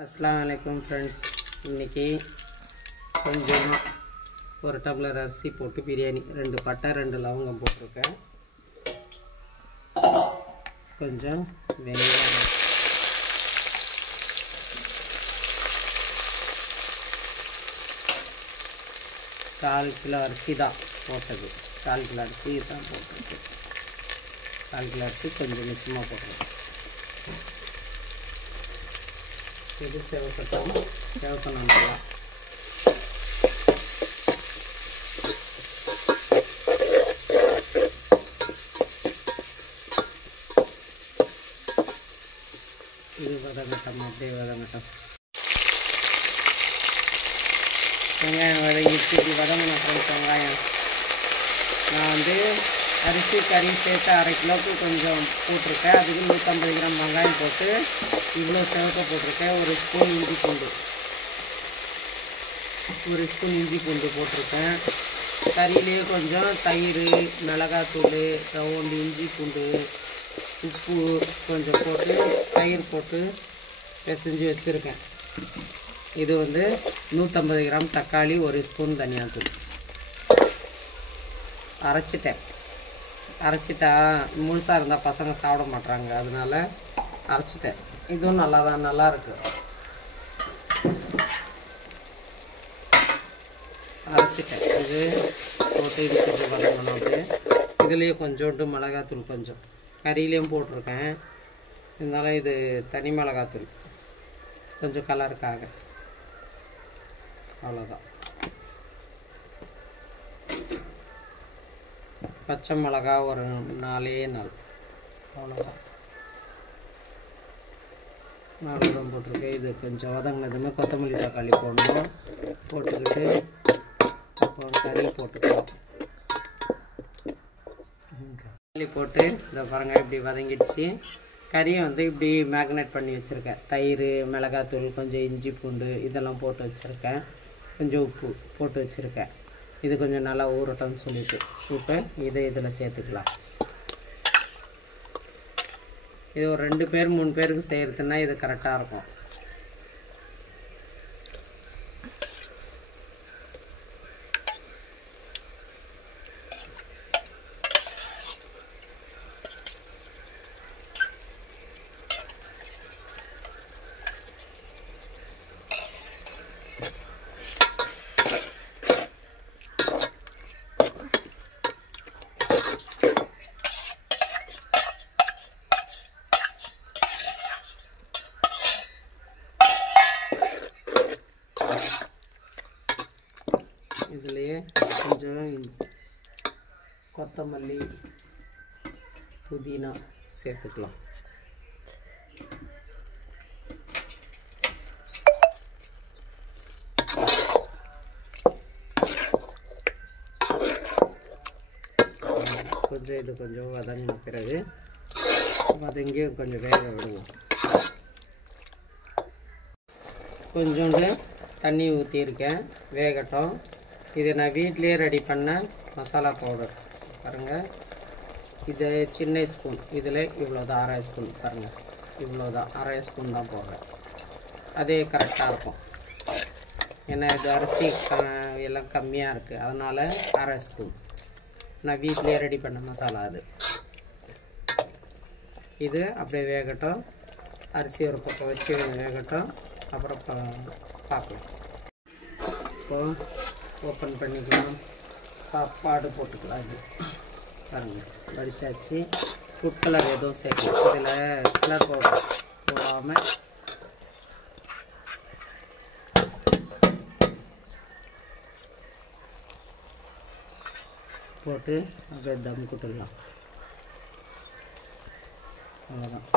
अस्सलाम वालेकुम फ्रेंड्स इनकी கொஞ்சம் ஒரு டம்ளர் அரிசி போட்டு பிரியாணி ரெண்டு பட்டை ரெண்டு லவங்கம் போட்டுருக்கேன் கொஞ்சம் வெங்காயம் கால் கிலோ அரிசி தான் போட்டது கால் கிலோ அரிசி தான் போட்டிருக்கேன் கால் கிலோ அரிசி கொஞ்சம் மிச்சமாக போட்டுருக்கேன் இது செவக்கணும் நல்லா இது வதங்கட்டும் அப்படியே வதங்கட்டும் வெங்காயம் வதங்கிட்டு இப்படி வதங்கணும் ஃப்ரெண்ட்ஸ் வெங்காயம் நான் வந்து அரிசி கறி சேர்த்து அரை கிலோவுக்கு கொஞ்சம் போட்டிருக்கேன் அதுக்கு 150 கிராம் வெங்காயம் போட்டு இவ்வளோ செவக்க போட்டிருக்கேன் ஒரு ஸ்பூன் இஞ்சி பூண்டு போட்டிருக்கேன் கறியிலே கொஞ்சம் தயிர் மிளகாத்தூள் ரவுண்டு இஞ்சி பூண்டு உப்பு கொஞ்சம் போட்டு தயிர் போட்டு பிசைஞ்சு வச்சுருக்கேன் இது வந்து 150 கிராம் தக்காளி ஒரு ஸ்பூன் தனியாத்தூள் அரைச்சிட்டா முழுசாக இருந்தால் பசங்க சாப்பிட மாட்டாங்க அதனால அரைச்சிட்டேன் இதுவும் நல்லா இருக்கு அரைச்சிட்டேன் இது போட்டு இது கொஞ்சம் வதங்கணும் அப்படியே இதுலேயே கொஞ்சோண்டு மிளகாத்தூள் கொஞ்சம் கறியிலையும் போட்டிருக்கேன் இருந்தாலும் இது தனி மிளகாத்தூள் கொஞ்சம் கலருக்காக அவ்வளோதான் பச்சை மிளகா ஒரு 4 அவ்வளோதான் அவ்வளோதான் போட்டிருக்கேன் இது கொஞ்சம் வதங்கினதுமே கொத்தமல்லி தக்காளி போடணும் போட்டுக்கிட்டு அப்புறம் கறி போட்டுக்கலாம் தக்காளி போட்டு இதை பாருங்கள் இப்படி வதங்கிடுச்சு கறியை வந்து இப்படி மேக்னேட் பண்ணி வச்சுருக்கேன் தயிர் மிளகாத்தூள் கொஞ்சம் இஞ்சி பூண்டு இதெல்லாம் போட்டு வச்சுருக்கேன் கொஞ்சம் உப்பு போட்டு வச்சுருக்கேன் இது கொஞ்சம் நல்லா ஊறட்டும்னு சொல்லிட்டு இப்போ இதில் சேர்த்துக்கலாம் இது ஒரு 2 பேர் 3 பேருக்கு செய்கிறதுனா இது கரெக்டாக இருக்கும் இதுலேயே கொஞ்சம் கொத்தமல்லி புதினா சேர்த்துக்கலாம் கொஞ்சம் இது கொஞ்சம் வதங்கின பிறகு வதங்கியும் கொஞ்சம் வேக விடுவோம் கொஞ்சோண்டு தண்ணி ஊற்றியிருக்கேன் வேகட்டும் இது நான் வீட்லேயே ரெடி பண்ண மசாலா பவுடர் பாருங்கள் இது சின்ன ஸ்பூன் இதில் இவ்வளோதான் அரை ஸ்பூன் பாருங்கள் இவ்வளோதான் அரை ஸ்பூன் தான் போடுறேன் அதே கரெக்டாக இருக்கும் ஏன்னா இது அரிசி எல்லாம் கம்மியாக இருக்குது அதனால் அரை ஸ்பூன் நான் வீட்லேயே ரெடி பண்ண மசாலா அது இது அப்படியே வேகட்டும் அரிசி ஒரு பக்கம் வச்சு வேகட்டும் அப்புறம் பார்க்கலாம் இப்போது ஓப்பன் பண்ணிக்கலாம் சாப்பாடு போட்டுக்கலாம் இது பாருங்கள் வடிச்சாச்சு ஃபுட் கலர் எதுவும் சேர்க்கலாம் இதில் கலர் பவுடர் போடாமல் போட்டு அப்படியே தம் கொடுத்துடலாம் அவ்வளோதான்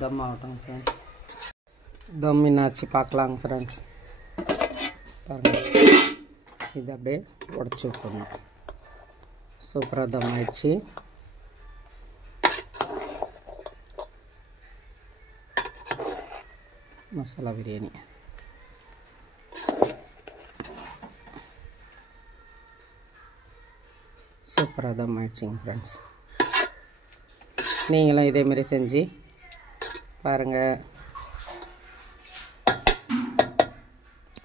தம் ஆகட்டும் ஃப்ரெண்ட்ஸ் தம் என்னாச்சு பார்க்கலாங்க ஃப்ரெண்ட்ஸ் பாருங்கள் இது அப்படியே உடச்சி விட்டுணும் சூப்பராக தம் ஆயிடுச்சு மசாலா பிரியாணி சூப்பராக தான் ஆயிடுச்சுங்க ஃப்ரெண்ட்ஸ். நீங்களும் இதேமாரி செஞ்சு பாருங்கள்.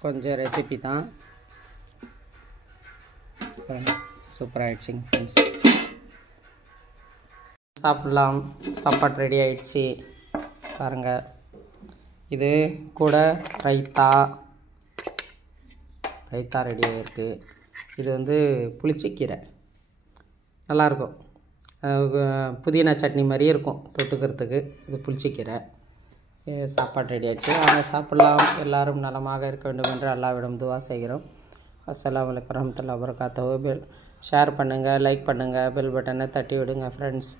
கொஞ்சம் ரெசிபி தான், சூப்பராக ஆயிடுச்சுங்க ஃப்ரெண்ட்ஸ். சாப்பிட்லாம். சாப்பாடு ரெடி ஆகிடுச்சு பாருங்கள். இது கூட ரைத்தா ரெடி ஆகிருக்கு. இது வந்து புளிச்சக்கீரை, நல்லாயிருக்கும். புதினா சட்னி மாதிரியே இருக்கும் தொட்டுக்கிறதுக்கு. இது புளிச்சக்கீரை. சாப்பாடு ரெடி ஆகிடுச்சு. ஆனால் சாப்பிட்லாம். எல்லோரும் நலமாக இருக்க வேண்டும் என்று அல்லாஹ்விடம் துவா செய்கிறோம். அஸ்ஸலாமு அலைக்கும் வரஹ்மத்துல்லாஹி வபரகாத்துஹு. ஷேர் பண்ணுங்கள், லைக் பண்ணுங்கள், பெல் பட்டனை தட்டி விடுங்க ஃப்ரெண்ட்ஸ்.